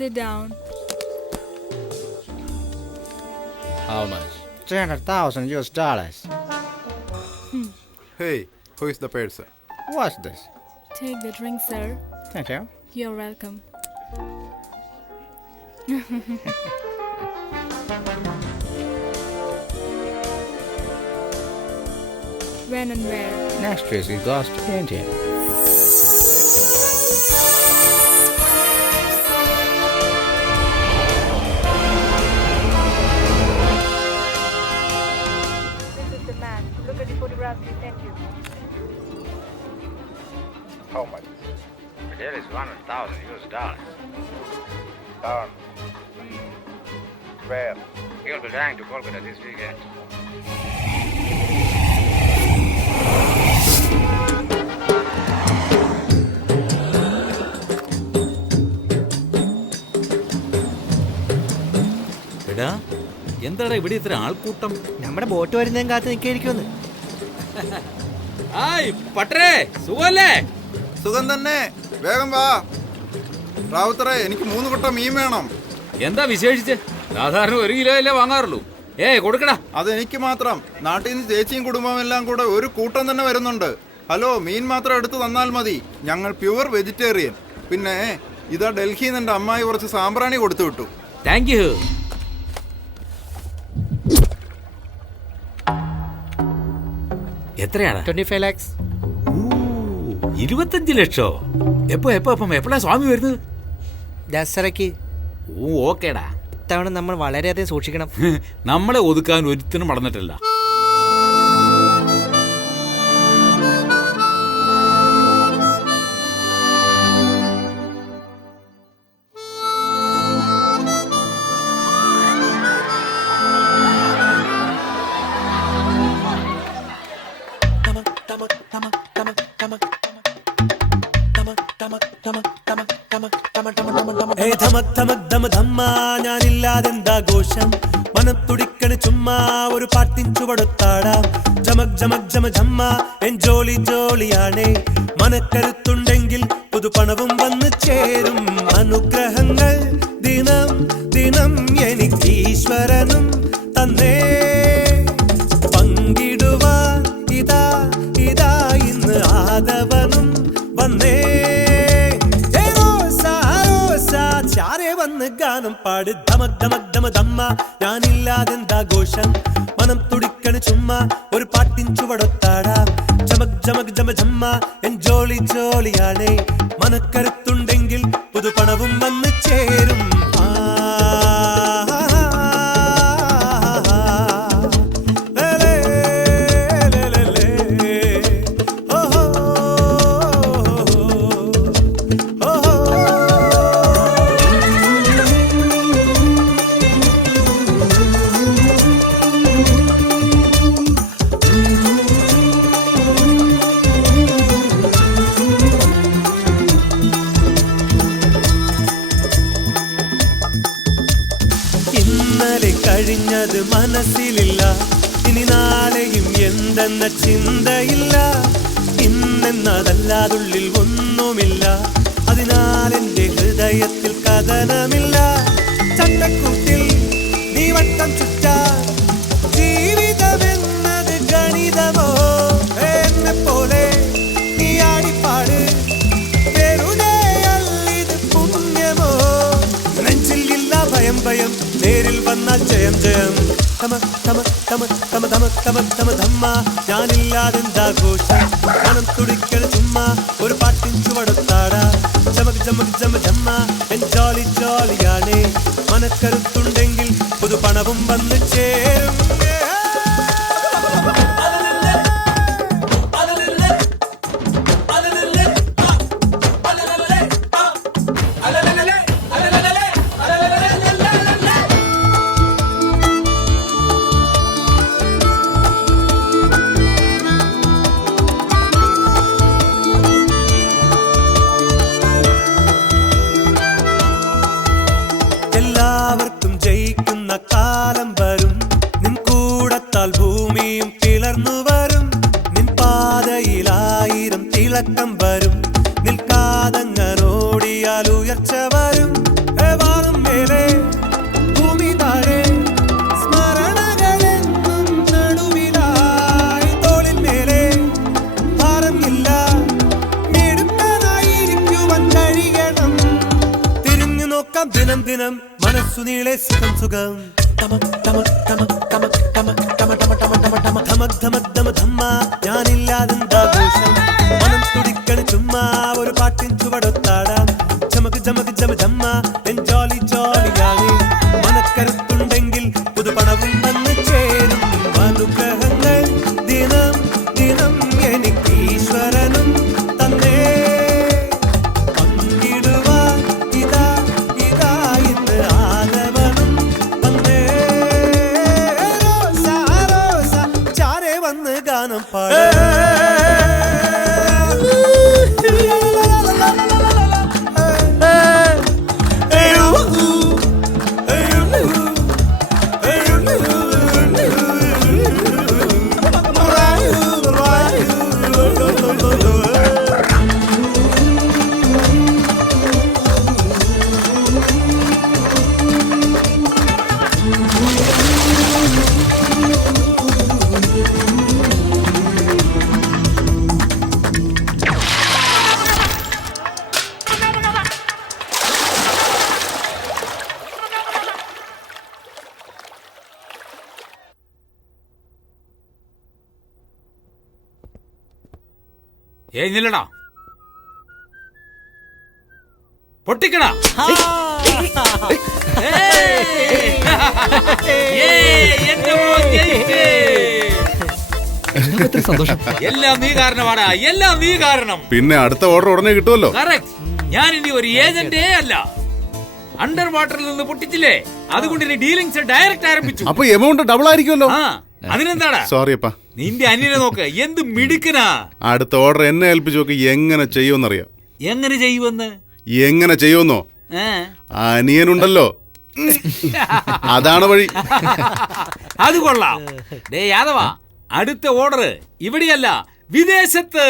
Sit down. How much? $300,000. Hey, who is the person? What's this? Take the drink, sir. Thank you. You're welcome. When and where? Next week he goes to India. This is the man. Look at the photographs we sent you. How much? The deal is $100,000. Down. Where? He'll be trying to Kolkata this weekend. എടാ എന്താടാ ഇവിടെ ഇത്ര ആൾക്കൂട്ടം? നമ്മുടെ boat വരുന്നതും കാത്ത് നിൽക്കായിരിക്കുമെന്ന്. Hi പട്ടരേ, സുഖല്ലേ? സുഖം തന്നെ. വേഗം വാ. റാവുത്തറേ, എനിക്ക് 3 കൊട്ട മീൻ വേണം. എന്താ വിശേഷിച്ച്? സാധാരണ 1 കിലോ അല്ലേ വാങ്ങാറുള്ളൂ. കൊടുക്കടാ. അതെനിക്ക് മാത്രം. നാട്ടിൽ നിന്ന് ചേച്ചിയും കുടുംബവും എല്ലാം കൂടെ ഒരു കൂട്ടം തന്നെ വരുന്നുണ്ട്. ഹലോ, മീൻ മാത്രം എടുത്ത് തന്നാൽ മതി. ഞങ്ങൾ പ്യുവർ വെജിറ്റേറിയൻ. പിന്നെ ഇതാ ഡൽഹിയിൽ നിന്ന് എൻ്റെ അമ്മായി കുറച്ച് സാമ്പ്രാണി കൊടുത്തു വിട്ടു. Thank you. എത്രയാണ്? 25 lakhs. 25 ലക്ഷം. എപ്പോഴാ സ്വാമി വരുന്നത്? ദസറയ്ക്ക്. ഓക്കേടാ. ഇത്തവണ നമ്മൾ വളരെയധികം സൂക്ഷിക്കണം. നമ്മളെ ഒതുക്കാൻ ഒരുത്തിനും നടന്നിട്ടില്ല. ഞാനില്ലാതെന്താഘോഷം, മനം തുടിക്കണ് ചുമ്മാ ഒരു പാട്ടിൻ ചുവടുത്താടാം. ജമക് ജമക് ജമ ജമ്മ എൻ ജോളി ജോളിയാണേ. മനക്കരുത്തുണ്ടെങ്കിൽ പുതുപണവും വന്നു ചേരും. അനുഗ്രഹങ്ങൾ ദിനം ദിനം എനിക്ക് ഈശ്വരനും തന്നേ. പങ്കിടുവാൻ ഇതാ ഇതാ ഇന്ന് ആദവനും വന്നേ. ചാരെ വന്ന് ഗാനം പാട്. ധമക് ധമക് ധമ ധമ്മ ഞാനില്ലാതെന്താഘോഷം, മനം തുടിക്കണ് ചുമ്മാ ഒരു പാട്ടിൻ ചുവടൊത്താടാം. ജമക് ജമക് ജമ ജമ്മ എൻ ജോളി ജോളിയാണേ. മനക്കരുത്തുണ്ടെങ്കിൽ പുതുപണവും വന്ന് ചേരും. കഴിഞ്ഞത് മനസ്സിലില്ല, ഇനി നാളെയും എന്തെന്ന ചിന്തയില്ല. ഇന്നെന്നതല്ലാതുള്ളിൽ ഒന്നുമില്ല, അതിനാൽ എന്റെ ഹൃദയത്തിൽ കഥനമില്ല. ചട്ടക്കൂട്ടിൽ നീ വട്ടം ചുറ്റാൻ ജീവിതമെന്നത് ഗണിതമോ? എന്നെ പോലെ നീ ആടിപ്പാട്, വെറുതെ അല്ലിത് പുണ്യമോ? നെഞ്ചിൽ ഇല്ല ഭയം ഭയം, നേരിൽ വന്നാൽ ജയം ജയം. തമ തമ തമ തമ തമ തമ തമ ധമ്മ ഞാനില്ലാതെന്താഘോഷം, മനം തുടിക്കൽ ചുമ്മാ ഒരു പാട്ടിൻ ചുവടൊത്താടാ. ജമക് ജമക് ജമ ജമ്മ എൻ ജോളി ജോളിയാണേ. മനക്കരുത്തുണ്ടെങ്കിൽ പുതുപണവും വന്നു ചേരും. എല്ലാവർക്കും ജയിക്കുന്ന കാലം വരും. നിൻ മനസ്സു നീളെ സുഖം സുഖം ധമ ഞാനില്ലാതെന്താ ദോഷം മനം തുടിക്കണ് ചുമ്മാ ഒരു പാട്ടിൻ ചുവടൊത്താടാം ചമക്ക് ചമക്ക് ചമ ചമ്മ ജോലി ജോലിയാണ് മനക്കരുത്തുണ്ടെങ്കിൽ പുതുപണവും വന്ന് ചേരും അനുഗ്രഹങ്ങൾ ദിനം ദിനം എനിക്ക് ഈശ്വരനും തന്നേ പങ്കിടുവാൻ ഇതാ ഇതാ ഇന്ന് ആദവനും വന്നേ റോസ റോസ ചാരെ വന്ന് ഗാനം പാടേ ഏഞ്ഞില്ലടാ പൊട്ടിക്കടാ എല്ലാം നീ കാരണമാടാ എല്ലാം നീ കാരണം പിന്നെ അടുത്ത ഓർഡർ ഉടനെ കിട്ടുമല്ലോ. കറക്റ്റ്. ഞാൻ ഇനി ഒരു ഏജന്റേ അല്ല. അണ്ടർ വാട്ടറിൽ നിന്ന് പൊട്ടിച്ചില്ലേ, അതുകൊണ്ട് ഇനി ഡീലിംഗ്സ് ഡയറക്റ്റ് ആരംഭിച്ചു. അപ്പൊ എമൗണ്ട് ഡബിൾ ആയിരിക്കുമല്ലോ. അതിനെന്താടാ? സോറി അപ്പാ. നിന്റെ അന്യനെ നോക്ക്, എന്ത് മിടുക്കനാ. അടുത്ത ഓർഡർ എന്നെ ഏൽപ്പിച്ചു നോക്ക്, എങ്ങനെ ചെയ്യുമെന്നറിയാം. എങ്ങനെ ചെയ്യുമെന്ന്? എങ്ങനെ ചെയ്യുമെന്നോ? അനിയനുണ്ടല്ലോ, അതാണ് വഴി. അത് കൊള്ളാം. ദേ യാദവ, അടുത്ത ഓർഡർ ഇവിടെയല്ല, വിദേശത്ത്.